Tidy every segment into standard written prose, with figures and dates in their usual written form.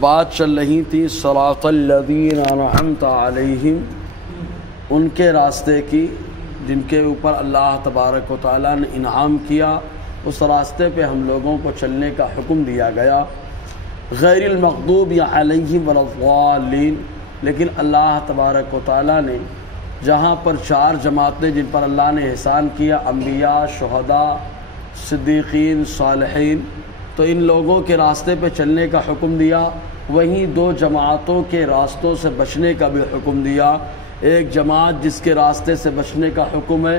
بات چل رہی تھی صراط الذین انعمت علیہم، ان کے راستے کی جن کے اوپر اللہ تبارک و تعالیٰ نے انعام کیا، اس راستے پہ ہم لوگوں کو چلنے کا حکم دیا گیا، غیر المغضوب علیہم ولا الضالین۔ لیکن اللہ تبارک و تعالیٰ نے جہاں پر چار جماعتیں جن پر اللہ نے احسان کیا، انبیاء، شہداء، صدیقین، صالحین، تو ان لوگوں کے راستے پہ چلنے کا حکم دیا، وہیں دو جماعتوں کے راستوں سے بچنے کا بھی حکم دیا۔ ایک جماعت جس کے راستے سے بچنے کا حکم ہے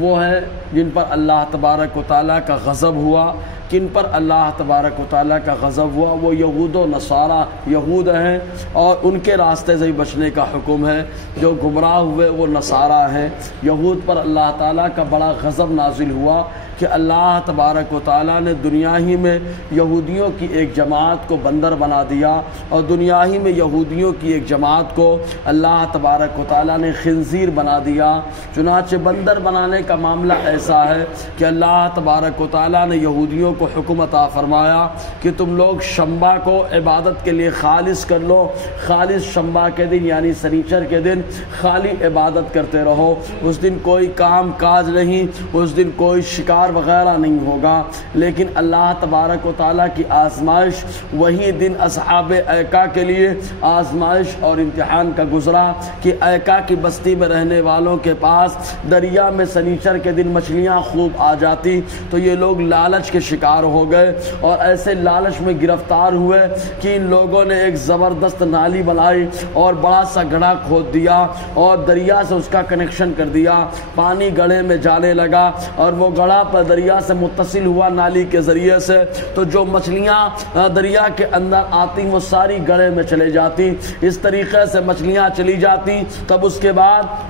وہ ہے جن پر اللہ تبارک و تعالیٰ کا غضب ہوا۔ کن پر اللہ تبارک و تعالیٰ کا غضب ہوا؟ وہ یہود و نصارہ، یہود ہیں، اور ان کے راستے سے بھی بچنے کا حکم ہے۔ جو گمراہ ہوئے وہ نصارہ ہیں۔ یہود پر اللہ تعالیٰ کا بڑا غضب نازل ہوا کہ اللہ تبارک و تعالیٰ نے دنیا ہی میں یہودیوں کی ایک جماعت کو بندر بنا دیا، اور دنیا ہی میں یہودیوں کی ایک جماعت کو اللہ تبارک و تعالیٰ نے خنزیر بنا دیا۔ چنانچہ بندر بنانے کا معاملہ ایسا ہے کہ اللہ تبارک و تعالیٰ نے یہودیوں کو حکم عطا فرمایا کہ تم لوگ شنبہ کو عبادت کے لیے خالص کر لو، خالص شنبہ کے دن یعنی سنیچر کے دن خالی عبادت کرتے رہو، اس دن کوئی کام کاج نہیں، اس دن کوئی شکار وغیرہ نہیں ہوگا۔ لیکن اللہ تبارک و تعالیٰ کی آزمائش وہی دن اصحاب ایکا کے لیے آزمائش اور امتحان کا گزرا کہ ایکا کی بستی میں رہنے والوں کے پاس دریا میں سنیچر کے دن مچھلیاں خوب آ جاتی، تو یہ لوگ لالچ کے شکار ہو گئے، اور ایسے لالچ میں گرفتار ہوئے کہ ان لوگوں نے ایک زبردست نالی بنائی اور بڑا سا گڑھا کھود دیا اور دریا سے اس کا کنیکشن کر دیا۔ پانی گڑھے میں جانے لگا اور وہ گڑھا پر دریا سے متصل ہوا نالی کے ذریعے سے، تو جو مچھلیاں دریا کے اندر آتی وہ ساری گڑھے میں چلے جاتی۔ اس طریقے سے مچھلیاں چلی جاتی۔ تب اس کے بعد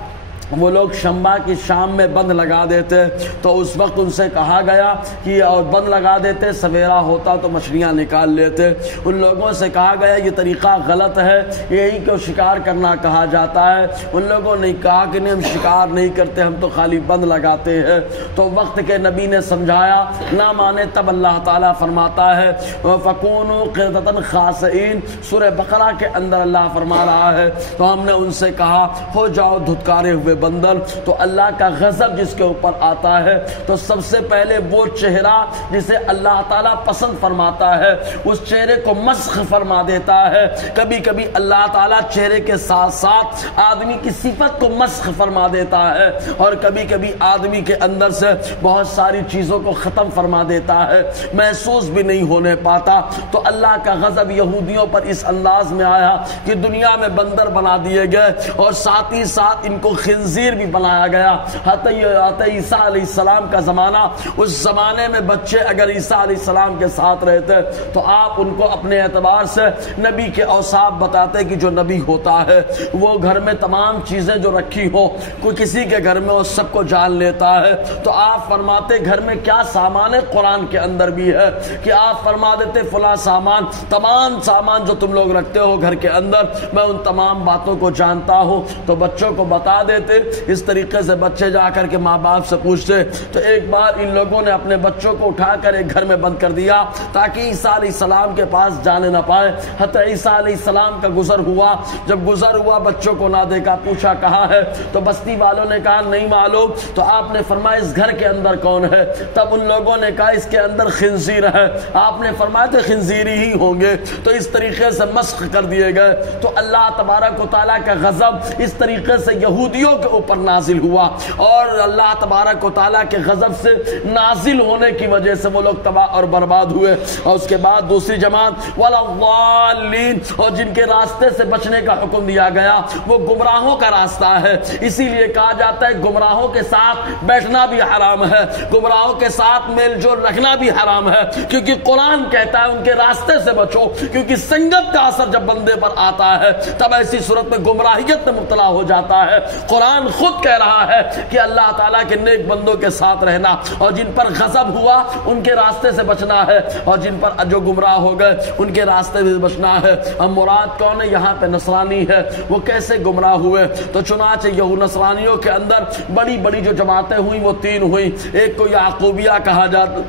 وہ لوگ شنبہ کی شام میں بند لگا دیتے، تو اس وقت ان سے کہا گیا کہ اور بند لگا دیتے، سویرا ہوتا تو مچھلیاں نکال لیتے۔ ان لوگوں سے کہا گیا یہ طریقہ غلط ہے، یہی کہ شکار کرنا کہا جاتا ہے۔ ان لوگوں نے کہا کہ نہیں، ہم شکار نہیں کرتے، ہم تو خالی بند لگاتے ہیں۔ تو وقت کے نبی نے سمجھایا، نہ مانے، تب اللہ تعالیٰ فرماتا ہے فَكُونُوا قِرْدَةً خَاسِئِينَ، سورہ بقرہ کے اندر اللہ فرما رہا ہے۔ تو ہم نے ان سے کہا ہو جاؤ دھتکارے ہوئے بندر۔ تو اللہ کا غضب جس کے اوپر آتا ہے تو سب سے پہلے وہ چہرہ جسے اللہ تعالیٰ پسند فرماتا ہے اس چہرے کو مسخ فرما دیتا ہے۔ کبھی کبھی اللہ تعالیٰ چہرے کے ساتھ ساتھ آدمی کی صفت کو مسخ فرما دیتا ہے، اور کبھی کبھی آدمی کے اندر سے بہت ساری چیزوں کو ختم فرما دیتا ہے، محسوس بھی نہیں ہونے پاتا۔ تو اللہ کا غضب یہودیوں پر اس انداز میں آیا کہ دنیا میں بندر بنا دیے گئے، اور ساتھ ہی ساتھ ان کو خنزیر بھی بنایا گیا۔ حضرت عیسیٰ علیہ السلام کا زمانہ، اس زمانے میں بچے اگر عیسیٰ علیہ السلام کے ساتھ رہتے تو آپ ان کو اپنے اعتبار سے نبی کے اوصاف بتاتے کہ جو نبی ہوتا ہے وہ گھر میں تمام چیزیں جو رکھی ہو، کوئی کسی کے گھر میں وہ سب کو جان لیتا ہے۔ تو آپ فرماتے گھر میں کیا سامان ہے، قرآن کے اندر بھی ہے کہ آپ فرما دیتے فلاں سامان، تمام سامان جو تم لوگ رکھتے ہو گھر کے اندر میں ان تمام باتوں کو جانتا ہوں۔ تو بچوں کو بتا دیتے۔ اس طریقے سے بچے جا کر کے ماں باپ سے پوچھتے۔ تو ایک بار ان لوگوں نے اپنے بچوں کو اٹھا کر ایک گھر میں بند کر دیا تاکہ عیسیٰ علیہ السلام کے پاس جانے نہ پائے۔ حضرت عیسیٰ علیہ السلام کا گزر ہوا، جب گزر ہوا بچوں کو نہ دیکھا، پوچھا کہاں ہے، تو بستی والوں نے کہا نہیں معلوم۔ تو آپ نے فرمایا اس گھر کے اندر کون ہے؟ تب ان لوگوں نے کہا اس کے اندر خنزیر ہے۔ آپ نے فرمایا تو خنزیری ہی ہوں گے۔ تو اس طریقے سے مسخ کر دیے گئے۔ تو اللہ تبارک و تعالیٰ کا غضب اس طریقے سے یہودیوں کے اوپر نازل ہوا، اور اللہ تبارک و تعالیٰ کے غضب سے نازل ہونے کی وجہ سے وہ لوگ تباہ اور برباد ہوئے۔ اور اس کے بعد دوسری جماعت وَلَا الضَّالِّينَ، اور جن کے راستے سے بچنے کا حکم دیا گیا وہ گمراہوں کا راستہ ہے۔ اسی لیے کہا جاتا ہے گمراہوں کے ساتھ بیٹھنا بھی حرام ہے، گمراہوں کے ساتھ میل جول رکھنا بھی حرام ہے، کیونکہ قرآن کہتا ہے ان کے راستے سے بچو، کیونکہ سنگت کا اثر جب بندے پر آتا ہے تب ایسی صورت میں گمراہیت میں مبتلا ہو جاتا ہے۔ قرآن خود کہہ رہا ہے کہ اللہ تعالیٰ کے نیک بندوں کے ساتھ رہنا، اور جن پر غضب ہوا ان کے راستے سے بچنا ہے، اور جن پر جو گمراہ ہو گئے ان کے راستے سے بچنا ہے۔ اب مراد کون ہے یہاں پہ؟ نصرانی ہے۔ وہ کیسے گمراہ ہوئے؟ تو چنانچہ یہود نصرانیوں کے اندر بڑی بڑی جو جماعتیں ہوئیں وہ تین ہوئیں۔ ایک کو یعقوبیہ کہا جاتا،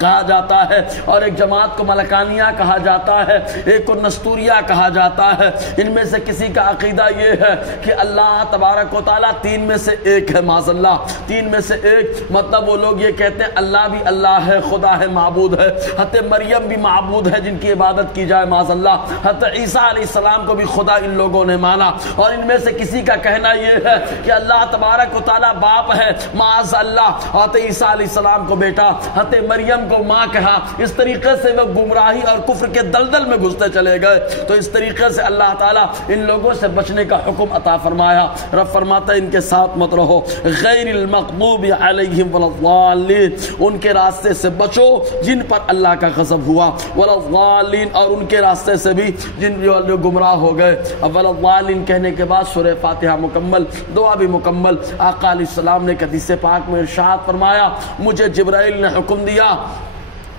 کہا جاتا ہے، اور ایک جماعت کو ملکانیہ کہا جاتا ہے، ایک کو نستوریہ کہا جاتا ہے۔ ان میں سے کسی کا عقیدہ یہ ہے کہ اللہ تبارک و تعالیٰ تین میں سے ایک ہے، معاذ اللہ، تین میں سے ایک، مطلب وہ لوگ یہ کہتے ہیں اللہ بھی اللہ ہے، خدا ہے، معبود ہے، حضرت مریم بھی معبود ہے جن کی عبادت کی جائے، معاذ اللہ، حضرت عیسیٰ علیہ السلام کو بھی خدا ان لوگوں نے مانا۔ اور ان میں سے کسی کا کہنا یہ ہے کہ اللہ تبارک و تعالیٰ باپ ہے، معاذ اللہ، حضرت عیسیٰ علیہ السلام کو بیٹا، حضرت مریم کو ماں کہا۔ اس طریقے سے وہ گمراہی اور کفر کے دلدل میں گھستے چلے گئے۔ تو اس طریقے سے اللہ تعالیٰ ان لوگوں سے بچنے کا حکم عطا فرمایا۔ رب فرماتا ہے ان کے ساتھ مت رہو، غیر المغضوب علیہم ولا الضالین، ان کے راستے سے بچو جن پر اللہ کا غضب ہوا، ولا الضالین، اور ان کے راستے سے بھی جن جو گمراہ ہو گئے۔ اب ولا الضالین کہنے کے بعد سورہ فاتحہ مکمل، دعا بھی مکمل۔ آقا علیہ السلام نے حدیث پاک میں ارشاد فرمایا، مجھے جبرائیل نے حکم دیا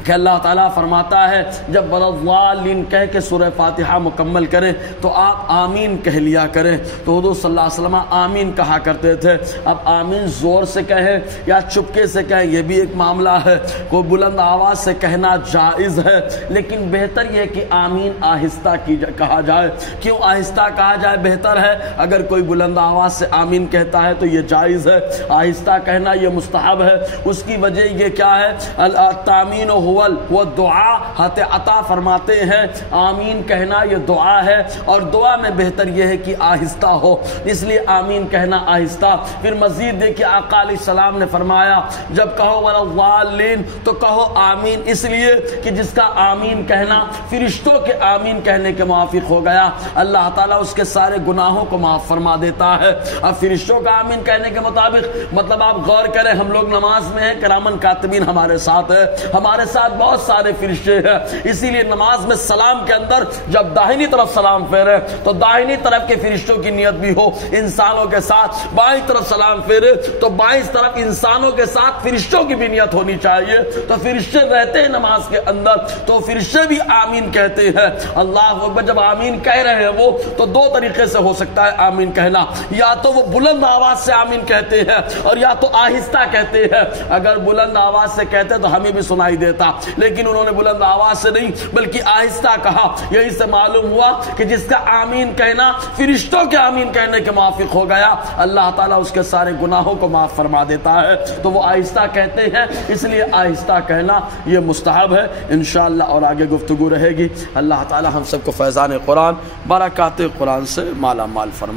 کہ اللہ تعالیٰ فرماتا ہے جب ولا الضالین کہہ کے سورہ فاتحہ مکمل کریں تو آپ آمین کہہ لیا کریں۔ تو حضور صلی اللہ علیہ وسلم آمین کہا کرتے تھے۔ اب آمین زور سے کہیں یا چپکے سے کہیں یہ بھی ایک معاملہ ہے، کوئی بلند آواز سے کہنا جائز ہے، لیکن بہتر یہ کہ آمین آہستہ کہا جائے۔ کیوں آہستہ کہا جائے بہتر ہے؟ اگر کوئی بلند آواز سے آمین کہتا ہے تو یہ جائز ہے، آہستہ کہنا یہ مستحب ہے۔ اس کی وجہ یہ کیا ہے؟ التامین وہ دعا، حضرت عطا فرماتے ہیں آمین کہنا یہ دعا ہے، اور دعا میں بہتر یہ ہے کہ آہستہ ہو، اس لیے آمین کہنا آہستہ۔ پھر مزید دیکھیں آقا علیہ السلام نے فرمایا جب کہو ولا الضالین تو کہو آمین، اس لیے کہ جس کا آمین کہنا فرشتوں کے آمین کہنے کے موافق ہو گیا، اللہ تعالیٰ اس کے سارے گناہوں کو معاف فرما دیتا ہے۔ اب فرشتوں کا آمین کہنے کے مطابق مطلب آپ غور کریں، ہم لوگ نماز میں ہیں، کرامن کاتبین ہمارے ساتھ ہے، ہمارے ساتھ بہت سارے فرشتے ہیں، اسی لیے نماز میں سلام کے اندر جب داہنی طرف سلام پھیرے تو داہنی طرف کے فرشتوں کی نیت بھی ہو انسانوں کے ساتھ، بائیں طرف سلام پھیرے تو بائیں طرف انسانوں کے ساتھ فرشتوں کی بھی نیت ہونی چاہیے۔ تو فرشتے رہتے ہیں نماز کے اندر تو فرشتے بھی آمین کہتے ہیں۔ اللہ اکبر، جب آمین کہہ رہے ہیں وہ تو دو طریقے سے ہو سکتا ہے آمین کہنا، یا تو وہ بلند آواز سے آمین کہتے ہیں اور یا تو آہستہ کہتے ہیں۔ اگر بلند آواز سے کہتے تو ہمیں بھی سنائی دیتا، لیکن انہوں نے بلند آواز سے نہیں بلکہ آہستہ کہا۔ یہی سے معلوم ہوا کہ جس کا آمین کہنا فرشتوں کے آمین کہنے کے موافق ہو گیا، اللہ تعالیٰ اس کے سارے گناہوں کو معاف فرما دیتا ہے۔ تو وہ آہستہ کہتے ہیں، اس لیے آہستہ کہنا یہ مستحب ہے۔ انشاءاللہ اور آگے گفتگو رہے گی۔ اللہ تعالیٰ ہم سب کو فیضان قرآن، برکات قرآن سے مالا مال فرما۔